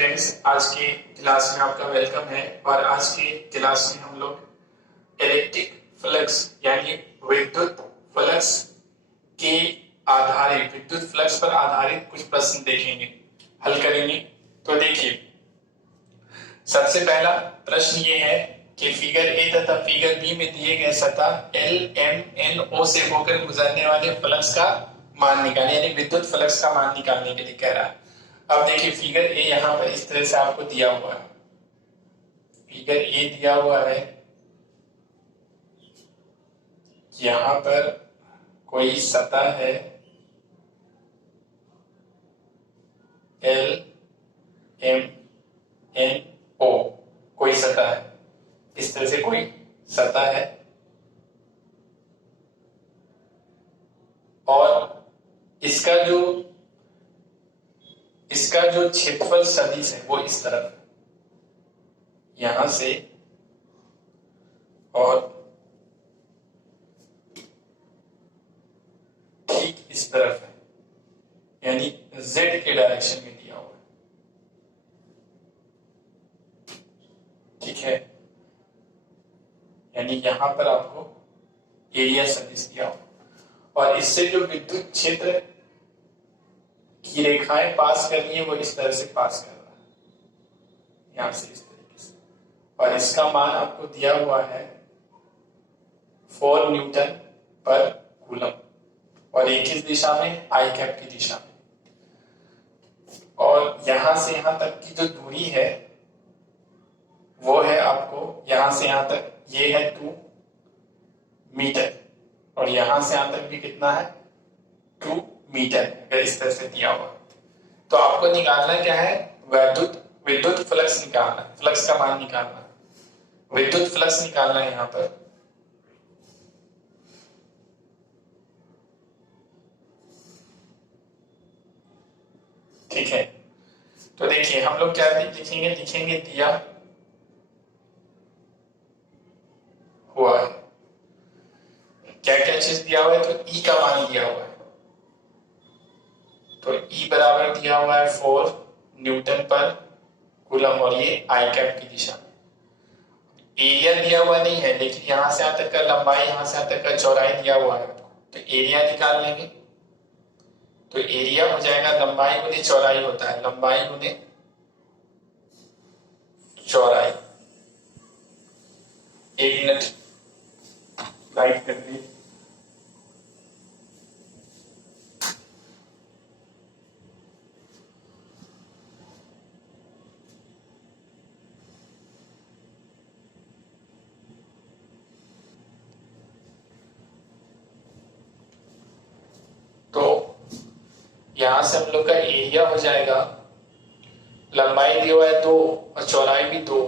Students, आज के class में आपका वेलकम है। और आज के क्लास में हम लोग इलेक्ट्रिक फ्लक्स यानी विद्युत फ्लक्स के आधारित विद्युत फ्लक्स पर आधारित कुछ प्रश्न देखेंगे, हल करेंगे। तो देखिए, सबसे पहला प्रश्न ये है कि फिगर ए तथा फिगर बी में दिए गए सतह LMNO से होकर गुजरने वाले फ्लक्स का मान निकालें, यानी विद्युत फ्लक्स का मान निकालने के लिए कह रहा है। अब देखिए, फिगर ए यहां पर इस तरह से आपको दिया हुआ है। फिगर ए दिया हुआ है, यहां पर कोई सतह है LMNO, कोई सतह है, इस तरह से कोई सतह है और इसका जो क्षेत्रफल सदिश है वो इस तरफ यहां से और ठीक इस तरफ है, यानी Z के डायरेक्शन में दिया हुआ है। ठीक है, यानी यहां पर आपको एरिया सदिश दिया हुआ और इससे जो विद्युत क्षेत्र की रेखाएं पास कर रही है वो इस तरह से पास कर रहा है, यहां से इस तरीके से। और इसका मान आपको दिया हुआ है 4 न्यूटन पर कूलम, और एक किस दिशा में, आई कैप की दिशा में। और यहां से यहां तक की जो दूरी है वो है आपको यहां से यहां तक, ये है 2 मीटर, और यहां से यहां तक भी कितना है, 2 मीटर। अगर इस तरह से दिया हुआ तो आपको निकालना क्या है, विद्युत फ्लक्स निकालना है, फ्लक्स का मान निकालना है, विद्युत फ्लक्स निकालना है यहां पर। ठीक है, तो देखिए हम लोग क्या लिखेंगे दिया हुआ है, क्या क्या चीज दिया हुआ है, तो E का मान दिया हुआ है, तो E बराबर दिया हुआ है 4 न्यूटन पर कूलम, और ये आई कैप की दिशा में। एरिया दिया हुआ नहीं है, लेकिन यहां से यहां तक का लंबाई, यहां से यहां तक का चौड़ाई दिया हुआ है, तो एरिया निकाल लेंगे। तो एरिया हो जाएगा लंबाई गुने चौड़ाई होता है, लंबाई गुने चौड़ाई। 1 मिनट राइट कर दी। यहां से हम लोग का एरिया हो जाएगा, लंबाई दिया हुआ है 2 और चौड़ाई भी 2,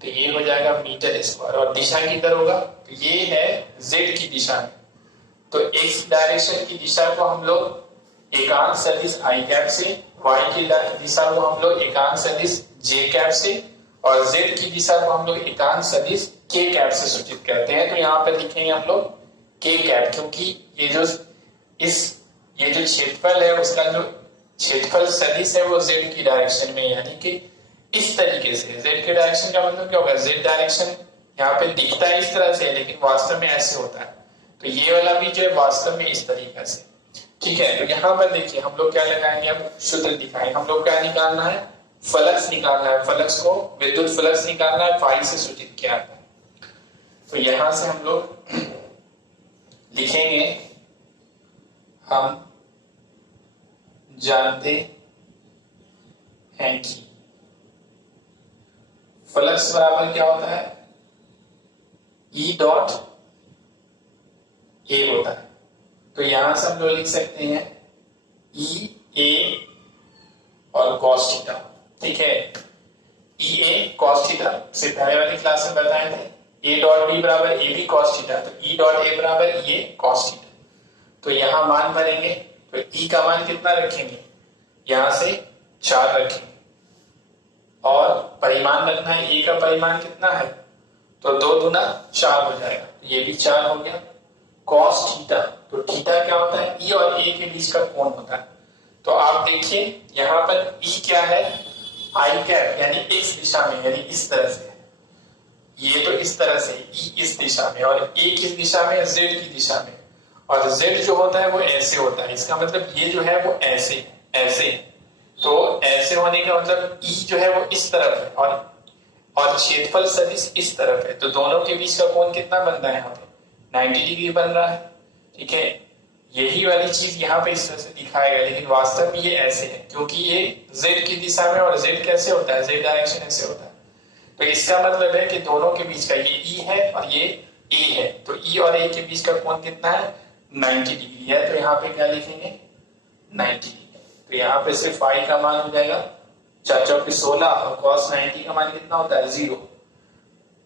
तो ये हो जाएगा मीटर स्क्वायर। और दिशा किधर होगा, तो ये है Z की दिशा में, तो X डायरेक्शन की दिशा को हम लोग एकांक सदिश आई कैप से, Y की दिशा को हम लोग एकांक सदिश J कैप से, और Z की दिशा को हम लोग एकांक सदिश K कैप से सूचित करते हैं। तो यहाँ पर लिखेंगे हम लोग K कैप, क्योंकि ये जो क्षेत्रफल है उसका जो क्षेत्रफल सदिश है वो Z की डायरेक्शन में, यानी कि इस तरीके से। Z के डायरेक्शन का मतलब क्या होगा, Z डायरेक्शन यहाँ पे दिखता है इस तरह से, लेकिन वास्तव में ऐसे होता है। तो ये वाला भी जो है वास्तव में इस तरीके से। ठीक है, तो यहाँ पर देखिए हम लोग क्या लगाएंगे, अब सूत्र दिखाएंगे। हम लोग क्या निकालना है, फ्लक्स निकालना है, फ्लक्स को विद्युत फ्लक्स निकालना है, फाई से सूचित किया है। तो यहां से हम लोग लिखेंगे, हम जानते हैं कि फ्लक्स बराबर क्या होता है, E डॉट A होता है। तो यहां से हम लोग लिख सकते हैं E A और cos थीटा। ठीक है, E A cos थीटा से पहले वाली क्लास में बताए थे, A डॉट B बराबर A B cos थीटा, तो E डॉट A बराबर E A cos थीटा। तो यहां मान भरेंगे, तो E का मान कितना रखेंगे, यहां से 4 रखेंगे, और परिमाण रखना है, E का परिमाण कितना है, तो 2 दूना 4 हो जाएगा, ये भी 4 हो गया। cos थीटा, तो थीटा क्या होता है, E और A के बीच का कोण होता है। तो आप देखिए यहां पर E क्या है, आई कैप यानी इस दिशा में, यानी इस तरह से, ये तो इस तरह से ई इस दिशा में और ए किस दिशा में, जेड की दिशा में, और जेड जो होता है वो ऐसे होता है। इसका मतलब ये जो है वो ऐसे ऐसे, तो ऐसे होने का मतलब ई जो है वो इस तरफ है और क्षेत्रफल सदिश इस तरफ है, तो दोनों के बीच का कोण कितना बन रहा है, यहाँ पे 90 डिग्री बन रहा है। ठीक है, यही वाली चीज यहाँ पे इस तरह से दिखाएगा, लेकिन वास्तव में ये ऐसे है क्योंकि ये z की दिशा में, और z कैसे होता है, z डायरेक्शन ऐसे होता है। तो इसका मतलब है कि दोनों के बीच का ये E है और ये A है, तो E और A के बीच का कोण कितना है, 90 डिग्री है। तो यहाँ पे क्या लिखेंगे, 90 डिग्री। तो यहाँ पे सिर्फ फाई का मान हो जाएगा 4 चौके 16 और cos 90 का मान कितना होता है, 0।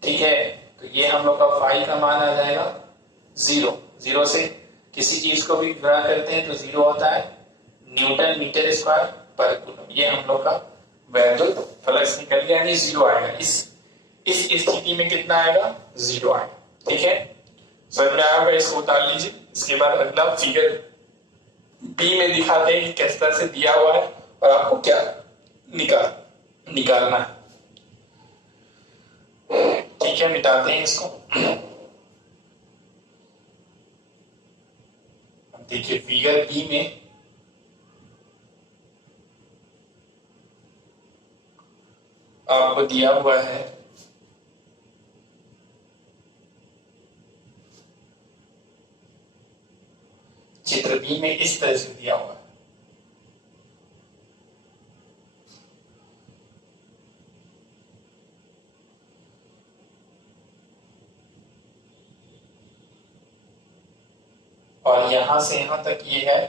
ठीक है, तो ये हम लोग का फाई का मान आ जाएगा 0। 0 से किसी चीज को भी गुणा करते हैं तो 0 होता है, न्यूटन मीटर स्क्वायर पर कूलम। ये हम लोग का वैद्युत फ्लक्स निकल गया, यानी 0 आएगा। इस स्थिति में कितना आएगा, 0 आएगा। ठीक है, समझ में आया, इसको उतार लीजिए। इसके बाद अगला फिगर बी में दिखाते हैं कि किस तरह से दिया हुआ है और आपको क्या निकालना है। ठीक है, मिटाते हैं इसको। देखिए फिगर बी में आपको दिया हुआ है चित्र बी में इस तरह से दिया हुआ है। और यहां से यहां तक ये है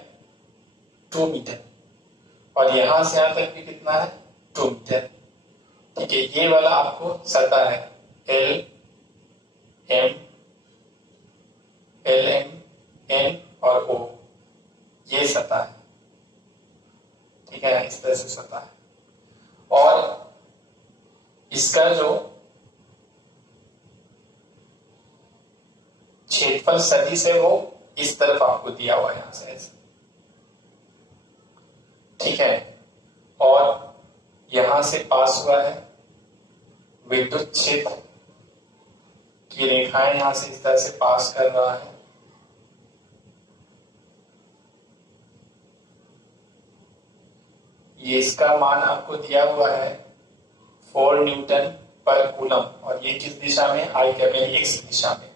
2 मीटर और यहां से यहां तक भी कितना है, 2 मीटर। ठीक है, ये वाला आपको सतह है एल एम एन और ओ, ये सतह है। ठीक है, इस तरह से सतह है और इसका जो क्षेत्रफल सदिश है वो इस तरफ आपको दिया हुआ है, यहां से ऐसे। ठीक है, और यहां से पास हुआ है विद्युत क्षेत्र की रेखाएं, यहां से इस तरह से पास कर रहा है। ये इसका मान आपको दिया हुआ है 4 न्यूटन पर कूलम और ये किस दिशा में, आई कैप यानी एक्स दिशा में।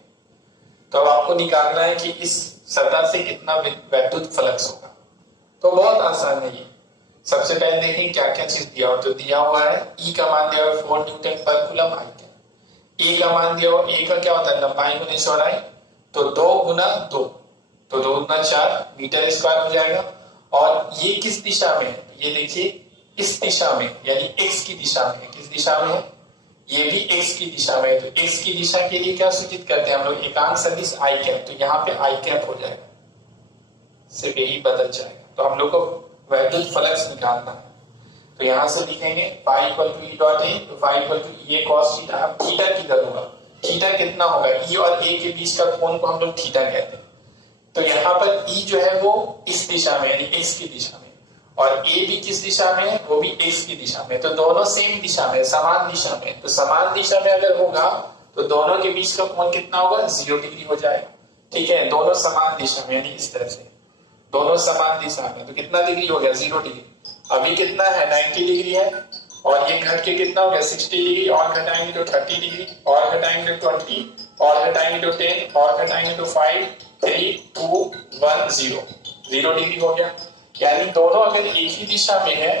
तो अब आपको निकालना है कि इस सतह से कितना वैद्युत फ्लक्स होगा। तो बहुत आसान है ये। सबसे पहले देखें क्या क्या चीज दिया हुआ, तो दिया हुआ है ई का मान दिया हुआ है 4 न्यूटन पर कूलम आई कैप। ए का मान दिया हुआ, ए का क्या होता है, लंबाई गुने चौड़ाई, तो 2 गुना 2, तो 2 गुना 4 मीटर स्क्वायर हो जाएगा। और ये किस दिशा में है, ये देखिए इस दिशा में, यानी एक्स की दिशा में। किस दिशा में है, ये भी एक्स की दिशा में है। तो एक्स की दिशा के लिए क्या सूचित करते हैं हम लोग, एकांक सदिश आई कैप। तो यहाँ पे आई कैप हो जाएगा, सिर्फ यही बदल जाएगा। तो हम लोग को वैद्युत फ्लक्स निकालना है, तो यहां से लिखेंगे phi equal to e dot a, तो phi equal to a cos theta. अब थीटा किधर होगा, थीटा कितना होगा, ई और ए के बीच का कोण को हम लोग थीटा कहते हैं। तो यहाँ पर ई जो है वो इस दिशा में, यानी एक्स की दिशा में, और ए भी किस दिशा में है, वो भी एक्स की दिशा में। तो दोनों सेम दिशा में, समान दिशा में। तो समान दिशा में अगर होगा तो दोनों के बीच का कोण कितना होगा, 0 डिग्री हो जाएगा। ठीक है, दोनों समान दिशा में, यानी इस तरह से दोनों समान दिशा में, तो कितना डिग्री हो गया, 0 डिग्री। अभी कितना है, 90 डिग्री है, और ये घट के कितना हो गया, 60 डिग्री, और घटाएंगे तो 30 डिग्री, और घटाएंगे तो 20, और घटाएंगे तो 10, और घटाएंगे तो 5 3 2 1 0 0 डिग्री हो गया। यानी दोनों अगर एक ही दिशा में है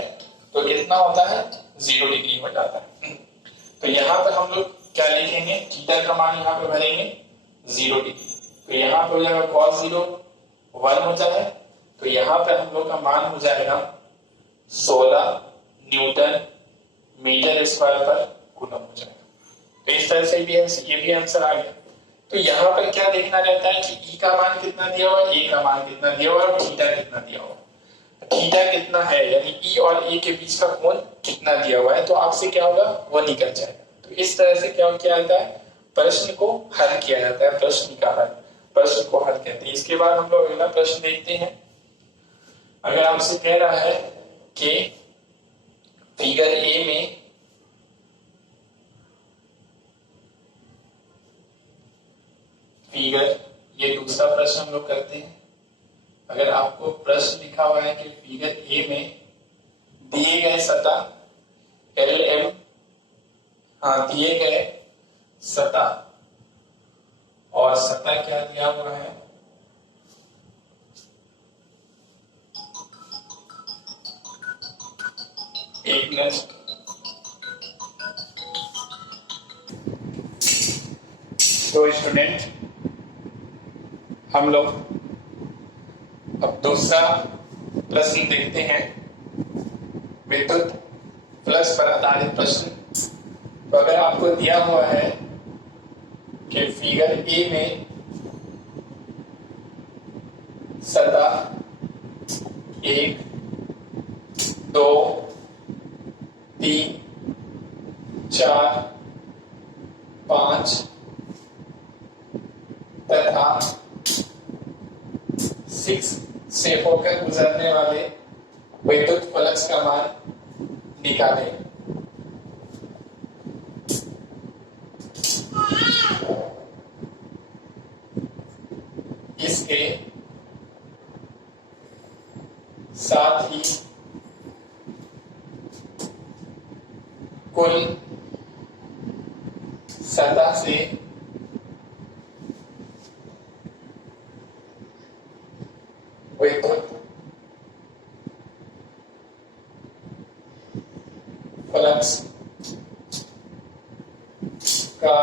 तो कितना होता है, 0 डिग्री हो जाता है। तो यहाँ पर हम लोग क्या लिखेंगे, थीटा का मान यहाँ पे भरेंगे 0 डिग्री। तो यहाँ पे हो जाएगा cos 0 1 हो जाए, तो यहाँ पे हम लोग का मान हो जाएगा 16 न्यूटन मीटर स्क्वायर पर कूलम हो जाएगा। तो इस तरह से भी ये भी आंसर आ गया। तो यहाँ पर क्या देखना रहता है कि ई का मान कितना दिया हुआ है, ए का मान कितना दिया हुआ है, और थीटा कितना दिया हुआ है। थीटा कितना है, यानी ई और ए के बीच का कोण कितना दिया हुआ है, तो आपसे क्या होगा, वो निकल जाएगा। तो इस तरह से क्या किया जाता है, प्रश्न को हल किया जाता है, प्रश्न का हल, प्रश्न को हल कहते हैं। इसके बाद हम लोग अगला प्रश्न देखते हैं। अगर आपसे कह रहा है कि फिगर ए में ये दूसरा प्रश्न हम लोग करते हैं। अगर आपको प्रश्न लिखा हुआ है कि फिगर ए में दिए गए सतह एल एम, दिए गए सतह और सतह क्या दिया हुआ है, एक मिनट। तो स्टूडेंट हम लोग अब दूसरा प्रश्न देखते हैं, विद्युत फ्लक्स पर आधारित प्रश्न। तो अगर आपको दिया हुआ है कि फिगर ए में सतह 1, 2, 3, 4, 5 तथा 6 से होकर गुजरने वाले विद्युत फ्लक्स का मान निकालें। इसके साथ ही कुल सतह से विद्युत फ्लक्स का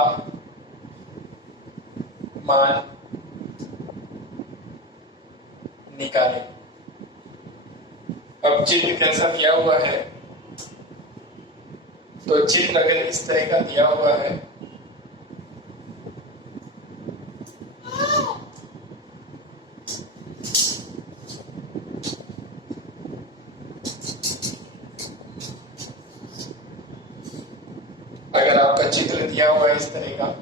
मान निकालें। अब चित्र कैसा दिया हुआ है, तो चित्र अगर इस तरह का दिया हुआ है अगर आपका चित्र दिया हुआ है इस तरह का,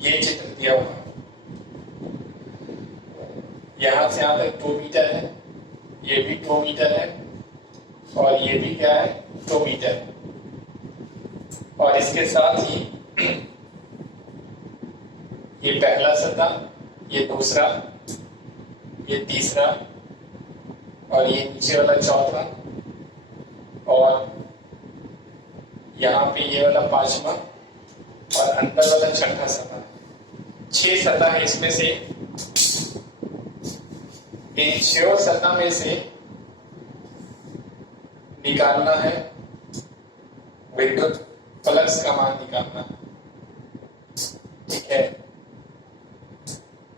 ये चित्र दिया हुआ है, यहां से यहां तक 2 मीटर है, ये भी 2 मीटर है और ये भी क्या है 2 मीटर है। और इसके साथ ही ये पहला सतह, ये दूसरा, ये तीसरा और ये नीचे वाला चौथा और यहाँ पे ये वाला 5वां और अंदर वाला छठा सतह। 6 सतह है इसमें से। इन 6 सतह में से निकालना है विद्युत फ्लक्स का मान निकालना है। ठीक है,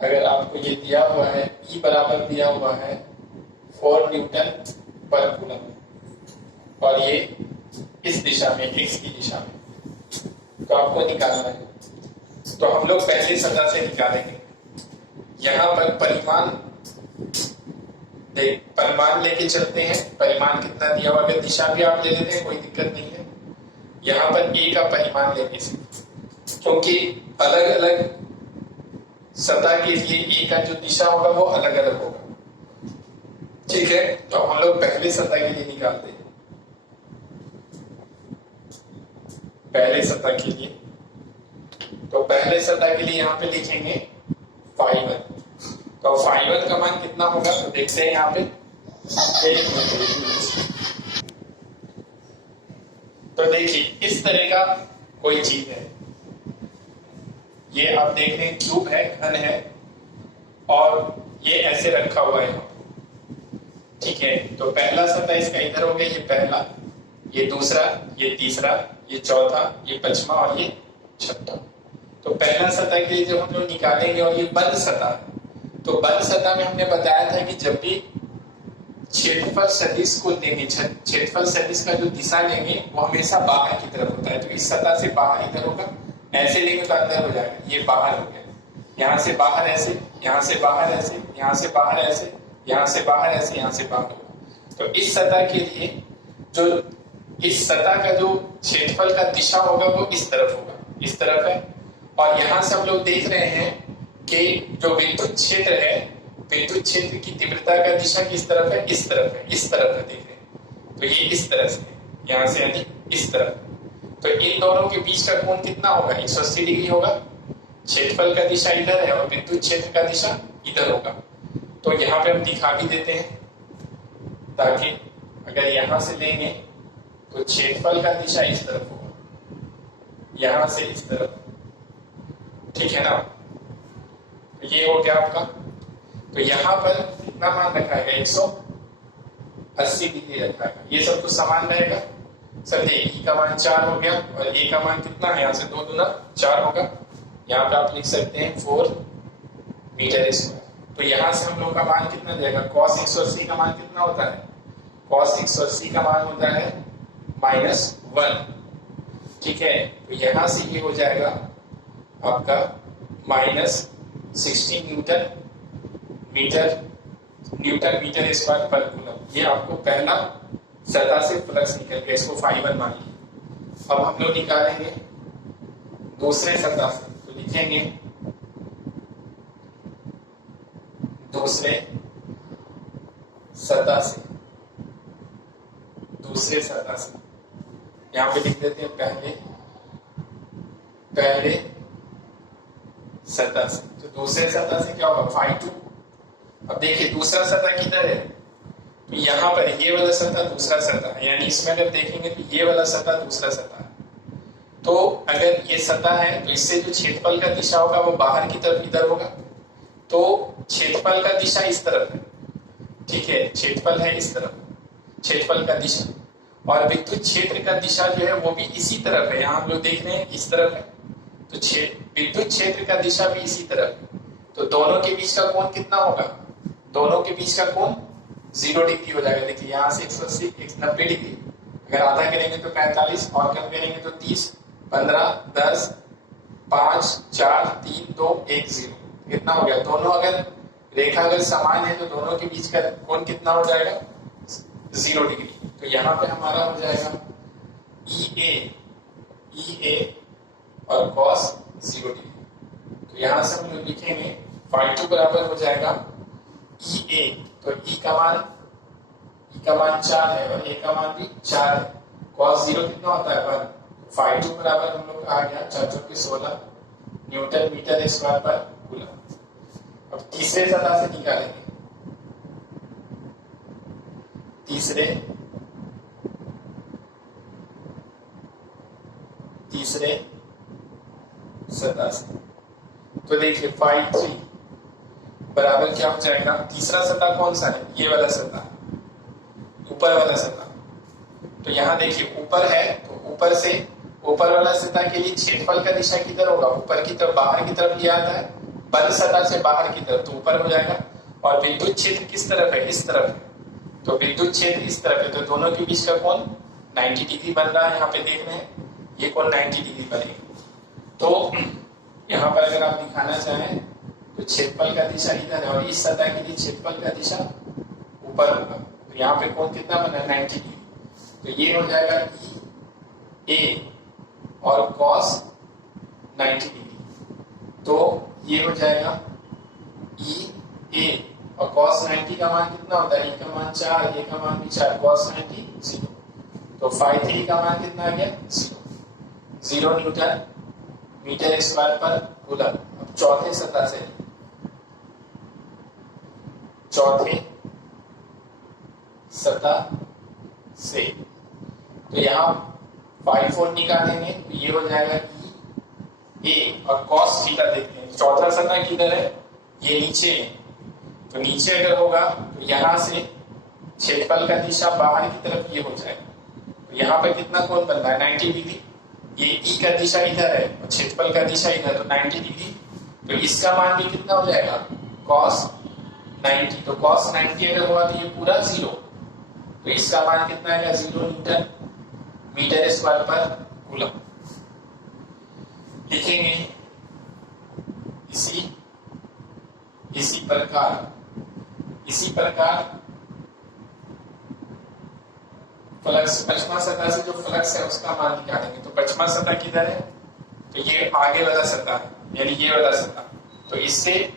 अगर आपको ये दिया हुआ है E बराबर दिया हुआ है 4 न्यूटन पर कूलम और ये इस दिशा में x की दिशा में, तो आपको निकालना है। तो हम लोग पहली सतह से निकालेंगे। यहां पर परिमाण लेके चलते हैं। परिमाण कितना दिया हुआ, अगर दिशा भी आप ले लेते हैं कोई दिक्कत नहीं है। यहाँ पर ए का परिमाण लेने से, क्योंकि अलग अलग सतह के लिए ए का जो दिशा होगा वो अलग अलग होगा। ठीक है, तो हम लोग पहले सतह के लिए निकालते हैं। पहले सतह के लिए, तो पहले सतह के लिए यहाँ पे लिखेंगे φ1। तो φ1 का मान कितना होगा, तो देखते हैं यहाँ पे। तो देखिए इस तरह का कोई चीज है, ये आप देख रहे हैं क्यूब है, घन है और ये ऐसे रखा हुआ है। ठीक है, तो पहला सतह इसका इधर हो गया, ये पहला, ये दूसरा, ये तीसरा, ये चौथा, ये पांचवा और ये छठा। तो पहला सतह के लिए जब हम लोग निकालेंगे, और ये बंद सतह, तो बंद सतह में हमने बताया था कि जब भी क्षेत्रफल सदिश को लेंगे, क्षेत्रफल सदिश का जो दिशा लेंगे वो हमेशा बाहर की तरफ होता है। तो इस सतह से बाहर इधर होगा, ऐसे लेंगे तो अंदर हो जाएगा, ये बाहर हो गया, यहाँ से बाहर ऐसे, यहाँ से बाहर ऐसे, यहाँ से बाहर ऐसे, यहाँ से बाहर ऐसे, यहाँ से बाहर होगा। तो इस सतह के लिए जो इस सतह का जो क्षेत्रफल का दिशा होगा वो इस तरफ होगा, इस तरफ है। और यहाँ से हम लोग देख रहे हैं कि जो विद्युत क्षेत्र है, विद्युत क्षेत्र की तीव्रता का दिशा किस तरफ है, इस तरफ है, इस तरफ है, देख रहे हैं। तो ये इस तरह से, यहाँ से यानी इस तरफ। तो इन दोनों के बीच का कोण कितना होगा, 180 डिग्री होगा। क्षेत्रफल का दिशा इधर है और विद्युत क्षेत्र का दिशा इधर होगा। तो यहाँ पे हम दिखा भी देते हैं, ताकि अगर यहाँ से लेंगे तो क्षेत्रफल का दिशा इस तरफ होगा, यहाँ से इस तरफ, ठीक है ना। तो ये हो गया आपका। तो यहाँ पर कितना मान रखा है, 180 डिग्री रखा है। ये सब कुछ समान रहेगा। समझे, ई का मान 4 हो गया और ए का मान कितना है, यहाँ से 2 दूना 4 होगा। यहाँ पे आप लिख सकते हैं 4 मीटर स्क्वायर। तो यहाँ से हम लोग का मान कितना जाएगा, cos 180 का मान कितना होता है, cos 180 का मान होता है -1, ठीक है। तो यहाँ से ये हो जाएगा आपका -16 न्यूटन मीटर स्क्वायर पर कूलम। ये आपको पहला सतह से फ्लक्स निकल गया, इसको φ1 मान लीजिए। अब हम लोग निकालेंगे दूसरे सतह से, तो लिखेंगे दूसरे सतह से, यहाँ पे लिख देते हैं पहले सतह से। तो दूसरे सतह से क्या होगा, φ2। अब देखिए दूसरा सतह किधर है, तो यहाँ पर ये वाला सतह दूसरा सतह है, यानी इसमें अगर देखेंगे तो ये वाला सतह दूसरा सतह है। तो अगर ये सतह है तो इससे जो क्षेत्रफल का दिशा होगा वो बाहर की तरफ इधर होगा। तो क्षेत्रफल का दिशा इस तरफ है, ठीक है, क्षेत्रफल है इस तरफ, क्षेत्रफल का दिशा, और विद्युत क्षेत्र का दिशा जो है वो भी इसी तरफ है। यहाँ हम लोग देख रहे हैं इस तरफ है, तो विद्युत क्षेत्र का दिशा भी इसी तरफ है। तो दोनों के बीच का कोण कितना होगा, दोनों के बीच का कोण 0 डिग्री हो जाएगा। देखिए यहाँ से 180, 90 डिग्री, अगर आधा करेंगे तो 45, और कम करेंगे तो 30, 15, 10, 5, 4, 3, 2, 1, 0। कितना हो गया, दोनों अगर रेखा अगर समान है तो दोनों के बीच का कोण कितना हो जाएगा, 0 डिग्री। तो यहाँ पे हमारा हो जाएगा EA और cos 0 डिग्री। तो यहाँ से हम लोग लिखेंगे φ2 बराबर हो जाएगा EA। तो E का मान 4 है और A का मान भी 4 है। cos 0 कितना होता है, 1। φ2 बराबर हम लोग आ गया 4 चौके 16 न्यूटन मीटर स्क्वायर पर कूलम। अब तीसरे सतह से निकालेंगे, तीसरे सतह से। तो देखिए φ3 बराबर क्या हो जाएगा, तीसरा सतह कौन सा है, ये वाला सतह, ऊपर वाला सतह। तो यहाँ देखिए ऊपर है, तो ऊपर से ऊपर वाला सतह के लिए क्षेत्रफल का दिशा किधर होगा, ऊपर की तरफ, बाहर की तरफ लिया आता है, बंद सतह से बाहर की तरफ, तो ऊपर हो जाएगा। और विद्युत क्षेत्र किस तरफ है, इस तरफ है, तो विद्युत क्षेत्र इस तरफ है। तो दोनों के बीच का कोण 90 डिग्री बन रहा है, यहाँ पे देख रहे हैं ये कोण 90 डिग्री बनेगा। तो यहाँ पर अगर आप दिखाना चाहें तो क्षेत्रफल का दिशा इधर है और इस सतह के लिए क्षेत्रफल का दिशा ऊपर होगा। तो यहाँ पे कोण कितना बना, 90 डिग्री। तो ये हो जाएगा EA और cos 90 डिग्री। तो ये हो जाएगा EA और cos 90 का मान कितना होता है, E का मान 4, A का मान भी 4, cos 90 0। तो φ3 का मान कितना आ गया, 0 न्यूटन मीटर स्क्वायर पर कूलम। अब चौथे सतह से तो यहाँ φ4 निकालेंगे तो ये हो जाएगा E A और cos थीटा देखते हैं। चौथा सतह किधर है, ये नीचे है। तो नीचे अगर होगा तो यहाँ से क्षेत्रफल का दिशा बाहर की तरफ ये हो जाएगा, तो यहाँ पर कितना कोण बन रहा है 90 डिग्री। ये ई का दिशा इधर है और क्षेत्रफल का दिशा इधर, तो 90 डिग्री। तो इसका मान भी कितना हो जाएगा cos 90। तो cos 90 अगर हुआ तो ये पूरा 0, तो इसका मान कितना आएगा 0 न्यूटन मीटर स्क्वायर पर कूलम। लिखेंगे इसी प्रकार फ्लक्स पश्चिमा सतह से जो फ्लक्स है उसका मान निकालेंगे। तो पश्चिमा सतह किधर है, तो ये आगे वाला सतह है, यानी ये वाला सतह। तो इससे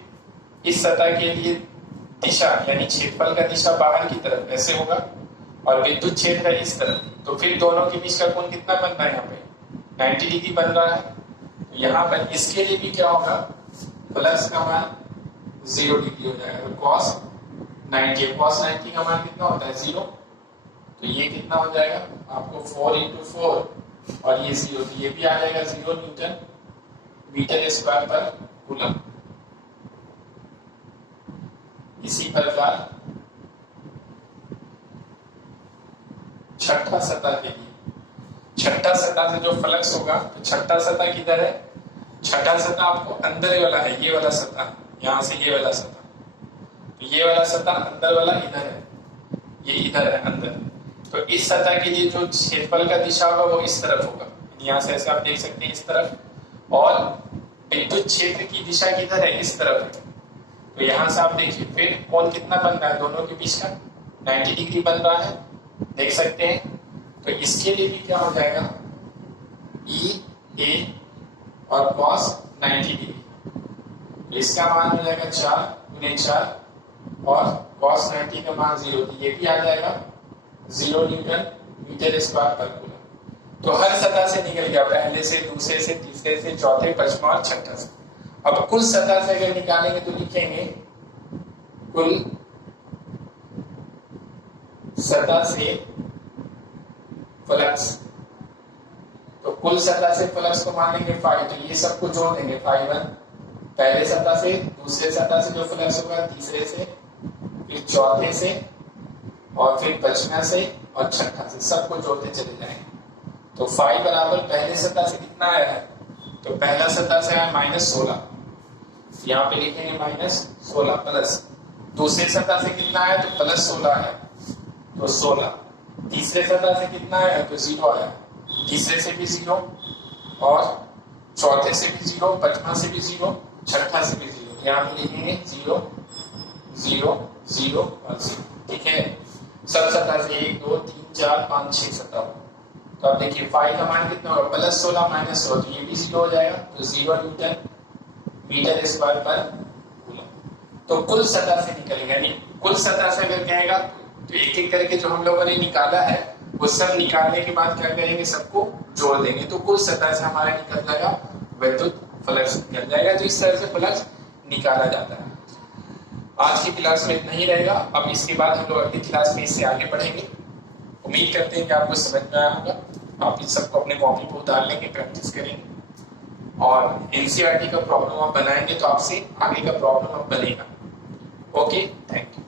इस सतह के लिए दिशा यानी क्षेत्रफल का दिशा बाहर की तरफ ऐसे होगा और विद्युत क्षेत्र है इस तरफ। तो फिर दोनों के बीच का कोण कितना बन रहा है, यहाँ पे 90 डिग्री बन रहा है। तो यहाँ पर इसके लिए भी क्या होगा, फ्लक्स का मान 0 डिग्री हो जाएगा। तो cos 90 का मान कितना होता है 0, तो ये कितना हो जाएगा आपको 4 × 4 और ये 0, तो ये भी आ जाएगा 0 न्यूटन मीटर स्क्वायर पर कूलम। इसी प्रकार छठा सतह के लिए, छठा सतह से जो फ्लक्स होगा, तो छठा सतह किधर है, छठा सतह आपको अंदर वाला है, ये वाला सतह, यहां से ये वाला सतह, तो ये वाला सतह अंदर वाला इधर है, ये इधर है अंदर। तो इस सतह के लिए जो क्षेत्रफल का दिशा होगा वो इस तरफ होगा, यहाँ से ऐसे आप देख सकते हैं इस तरफ, और विद्युत क्षेत्र की दिशा किधर है, इस तरफ है। तो यहाँ से आप देखिए फिर कोण कितना बन रहा है दोनों के बीच का 90 डिग्री बन रहा है, देख सकते हैं। तो इसके लिए भी क्या हो जाएगा ई ए और cos 90 डिग्री, तो इसका मान हो जाएगा 4 × 4 और cos 90 का मान 0, तो ये भी आ जाएगा 0 न्यूटन मीटर स्क्वायर पर कूलम। तो हर सतह से निकल गया, पहले से, दूसरे से, तीसरे से, चौथे, पचवां और छठा से। अब कुल सतह से अगर निकालेंगे तो लिखेंगे कुल सतह से फ्लक्स। तो कुल सतह से फ्लक्स को मान लेंगे फाई, तो ये सबको जोड़ देंगे φ1, पहले सतह से, दूसरे सतह से जो फ्लक्स होगा, तीसरे से, फिर चौथे से, और फिर पचवां से और छठा से, सबको जोड़ते चले जाएंगे। तो फाई बराबर पहले सतह से कितना आया है, तो पहला सतह से आया -16, यहाँ पे लिखेंगे -16 प्लस, दूसरे सतह से कितना आया, तो +16 आया, तो 16, तीसरे सतह से कितना आया, तो 0 आया, तीसरे से भी 0 और चौथे से भी 0, पचवां से भी 0, छठा से भी 0, यहाँ पे लिखेंगे 0 0 0 और 0, ठीक है। सब सतह से 1 2 3 4 5 6 सतह हो। तो अब देखिए फाई का मान कितना होगा, +16 -16, तो ये भी 0 हो जाएगा, तो 0 न्यूटन मीटर स्क्वायर पर कूलम। तो कुल सतह से निकलेगा, यानी कुल सतह से अगर कहेगा तो एक एक करके जो हम लोगों ने निकाला है वो सब निकालने के बाद क्या करेंगे, सबको जोड़ देंगे, तो कुल सतह से हमारा निकल जाएगा विद्युत फ्लक्स निकल जाएगा। तो इस तरह से फ्लक्स निकाला जाता है। आज की क्लास में इतना ही रहेगा, अब इसके बाद हम लोग अगली क्लास में इससे आगे बढ़ेंगे। उम्मीद करते हैं कि आपको समझ में आया होगा। आप इन सबको अपने कॉपी पर उतार लेंगे, प्रैक्टिस करेंगे और एनसीईआरटी का प्रॉब्लम आप बनाएंगे तो आपसे आगे का प्रॉब्लम अब बनेगा। Okay, thank you.